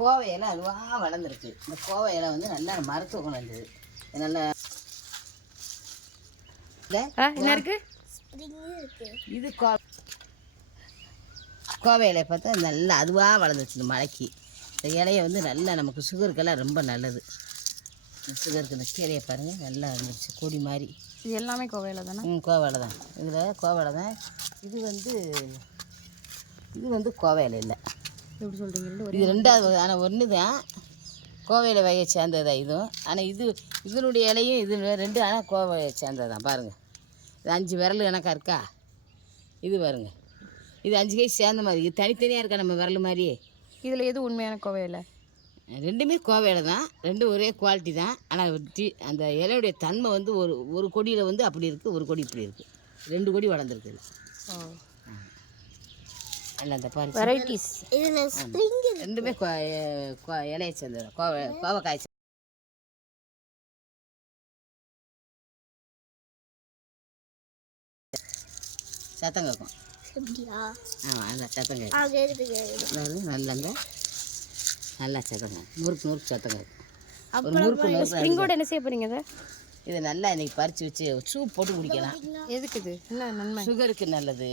கோவை இலை அதுவாக வளர்ந்துருக்கு. இந்த கோவை இலை வந்து நல்லா மருத்துவ குணம் இருந்தது நல்ல என்ன இருக்கு? இது கோ கோவை இலையை பார்த்தா நல்லா அதுவாக வளர்ந்துச்சு இந்த மலைக்கு. இந்த இலையை வந்து நல்லா நமக்கு சுகருக்கெல்லாம் ரொம்ப நல்லது. இந்த சுகருக்கு இந்த கீரையை பாருங்கள் நல்லா இருந்துச்சு கொடி மாதிரி இது எல்லாமே கோவையில் தானே? ம் கோவாலை தான். இதில் கோவாலை தான். இது வந்து இது வந்து கோவையில் இல்லை. எப்படி சொல்கிறீங்க இது ரெண்டாவது ஆனால் ஒன்று தான் கோவையில் வகையை சேர்ந்ததா இதுவும் ஆனால் இது இதனுடைய இலையும் இது ரெண்டு ஆனால் கோவையை சேர்ந்தது தான் பாருங்கள் இது அஞ்சு விரல் கணக்காக இருக்கா? இது பாருங்க. இது அஞ்சு கை சேர்ந்த மாதிரி. இது தனித்தனியாக இருக்கா நம்ம விரல் மாதிரியே? இதில் எது உண்மையான கோவையில்? ரெண்டுமே கோவையில் தான். ரெண்டும் ஒரே குவாலிட்டி தான். ஆனால் டி அந்த இலையுடைய தன்மை வந்து ஒரு ஒரு கொடியில் வந்து அப்படி இருக்குது ஒரு கொடி இப்படி இருக்குது ரெண்டு கொடி வளர்ந்துருக்குது ஓ இல்லை அந்த பாரு வெரைட்டிஸ் ரெண்டுமே இலையை சேர்ந்தது கோவை கோவக்காய். சத்தம் கேட்கும் ஆமாம் சத்தம் கேட்கும் நல்ல சத்தம் கேட்கும் நூறுக்கு நூறுக்கு சத்தம் கேட்கும் ஒரு நூறுக்கு நூறு ஸ்ப்ரிங்கோட என்ன செய்ய போறீங்க அதை இதை நல்லா இன்னைக்கு பறித்து வச்சு சூப் போட்டு குடிக்கலாம் எதுக்கு இது என்ன நன்மை சுகருக்கு நல்லது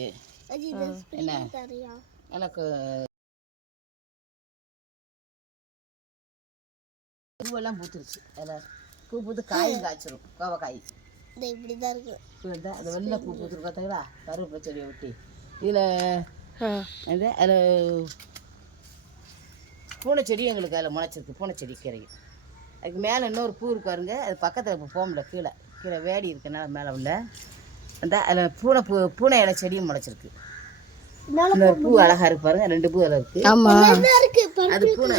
என்ன? எனக்கு பூவெல்லாம் பூத்துருச்சு. அதில் பூ பூத்து காயும் காய்ச்சிரும் கோவக்காய். இப்படிதான் இருக்கு. இதுதான் அது வெள்ளை பூ பூத்துருக்கு பார்த்தீங்களா கருவேப்பிலை செடியை ஒட்டி இதில் அது அதில் பூனைச்செடி எங்களுக்கு அதில் முளைச்சிருக்கு. பூனைச்செடி கீரையும். அதுக்கு மேலே இன்னொரு பூ இருக்கு பாருங்க. அது பக்கத்தில் இப்போ போக முடியல கீழே கீழே வேடி இருக்கனால மேலே உள்ள. அந்த அதில் பூனை பூ பூனை இலை செடியும் முளைச்சிருக்கு. இன்னொரு பூ அழகா இருக்கு பாருங்க ரெண்டு பூ அதில் இருக்கு. ஆமாம் இருக்கு? அது பூனை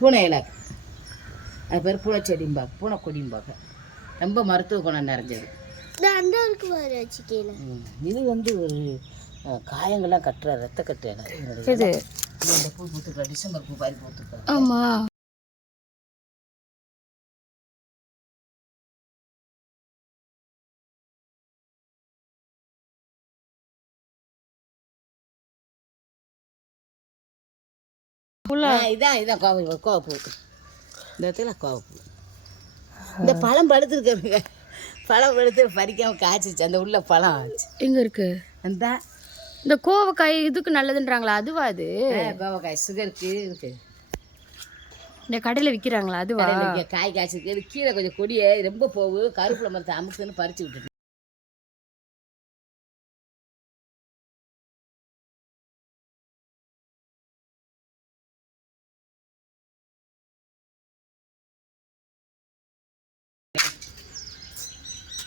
பூனை இலை. அது பேர் பூனை செடிம்பாங்க பூனை கொடிம்பாங்க ரொம்ப மருத்துவ குணம் நிறைஞ்சது. பாரு. இது வந்து ஒரு காயங்கள்லாம் கட்டுற ரத்த கட்டு இலை இலை. இந்த பூ பூத்துருக்கா டிசம்பர் பூ மாதிரி பூத்துருக்கா ஆமாம் இதான் இதான் கோவை கோவப்பூ. இந்த இடத்துல கோவப்பூ. இந்த பழம் படுத்துருக்காருங்க பழம் படுத்து பறிக்காம காய்ச்சிச்சு. அந்த உள்ள பழம் ஆச்சு. எங்கே இருக்கு? அந்த இந்த கோவக்காய் இதுக்கு நல்லதுன்றாங்களா? அதுவா அது? கோவக்காய் சுகருக்கு இருக்கு. இந்த கடையில் விற்கிறாங்களா அதுவா? காய் காய்ச்சிருக்கு. கீழே கொஞ்சம் கொடியை ரொம்ப போகு கருப்புல மரத்தை அமுக்குன்னு பறிச்சு விட்டுட்டு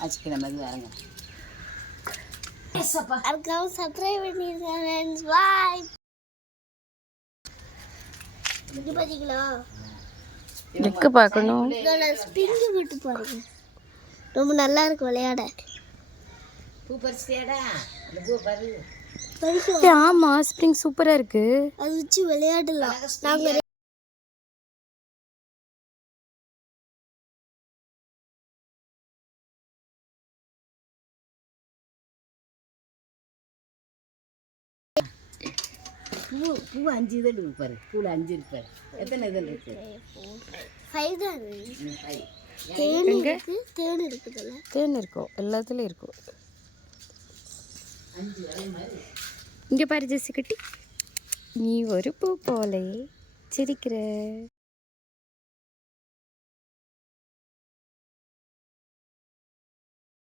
ஆச்சுக்கிற மாதிரி வரங்க அதுக்காக சப்ஸ்கிரைப் ஃப்ரெண்ட்ஸ் பாய் இது பாத்தீங்களா? எக்கு பார்க்கணும். இதோட ஸ்ப்ரிங் விட்டு பாருங்க. ரொம்ப நல்லா இருக்கு விளையாட. பூ பறிச்சிட்டியாடா? அந்த பூ பாரு. பரிசு ஆமாம் ஸ்ப்ரிங் சூப்பராக இருக்கு. அது வச்சு விளையாடலாம். நாங்க பூ பூ அஞ்சு இதழ் இருக்கு பாரு பூவில் அஞ்சு இருக்கு பாரு எத்தனை இதழ் இருக்கு தான் இருக்கு. ம், சரி. தேன் இருக்கு தேன் இருக்குதுல்ல தேன் இருக்கும் எல்லாத்துலேயும் இருக்கும் இங்கே பாரு ஜெசி கட்டி நீ ஒரு பூ போலே சிரிக்கிற